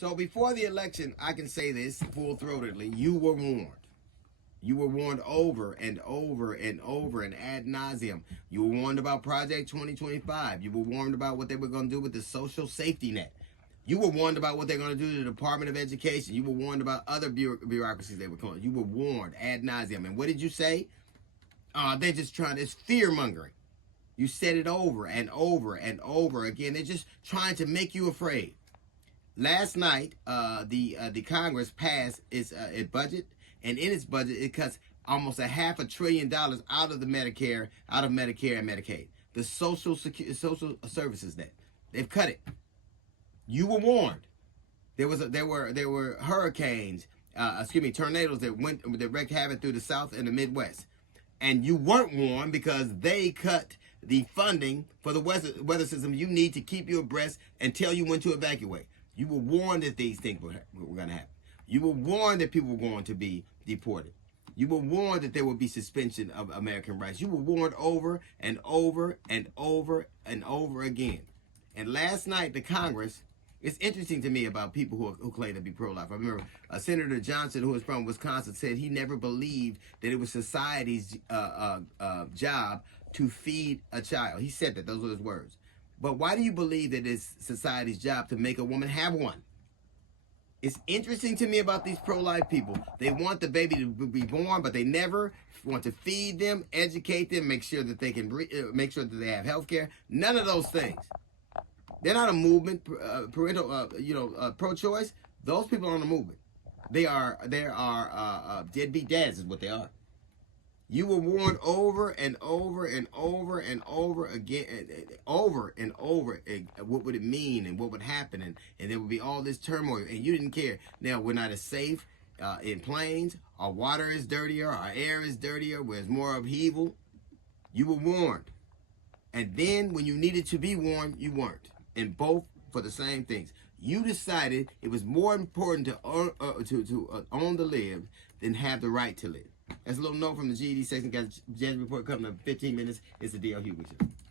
So before the election, I can say this full-throatedly: you were warned. You were warned over and over and over and ad nauseum. You were warned about Project 2025. You were warned about what they were going to do with the social safety net. You were warned about what they're going to do to the Department of Education. You were warned about other bureaucracies they were calling. You were warned ad nauseum. And what did you say? They're just trying, it's fear-mongering. You said it over and over and over again. They're just trying to make you afraid. Last night, the Congress passed its budget, and in its budget, it cuts almost $500 billion out of Medicare and Medicaid. The social services net, they've cut it. You were warned. There were hurricanes, tornadoes that wreaked havoc through the South and the Midwest, and you weren't warned because they cut the funding for the weather system you need to keep you abreast and tell you when to evacuate. You were warned that these things were going to happen. You were warned that people were going to be deported. You were warned that there would be suspension of American rights. You were warned over and over and over and over again. And last night, the Congress, it's interesting to me about people who claim to be pro-life. I remember Senator Johnson, who was from Wisconsin, said he never believed that it was society's job to feed a child. He said that. Those were his words. But why do you believe that it's society's job to make a woman have one? It's interesting to me about these pro-life people. They want the baby to be born, but they never want to feed them, educate them, make sure that they can make sure that they have health care. None of those things. They're not a movement, pro-choice. Those people are on a movement. They are deadbeat dads is what they are. You were warned over and over and over and over again, over and over, what would it mean and what would happen, and there would be all this turmoil, and you didn't care. Now, we're not as safe in planes. Our water is dirtier. Our air is dirtier. There's more upheaval. You were warned. And then when you needed to be warned, you weren't. And both for the same things. You decided it was more important to own to live than have the right to live. That's a little note from the GED section. Got a Jazz Report coming up in 15 minutes. It's the D.L. Hughley Show.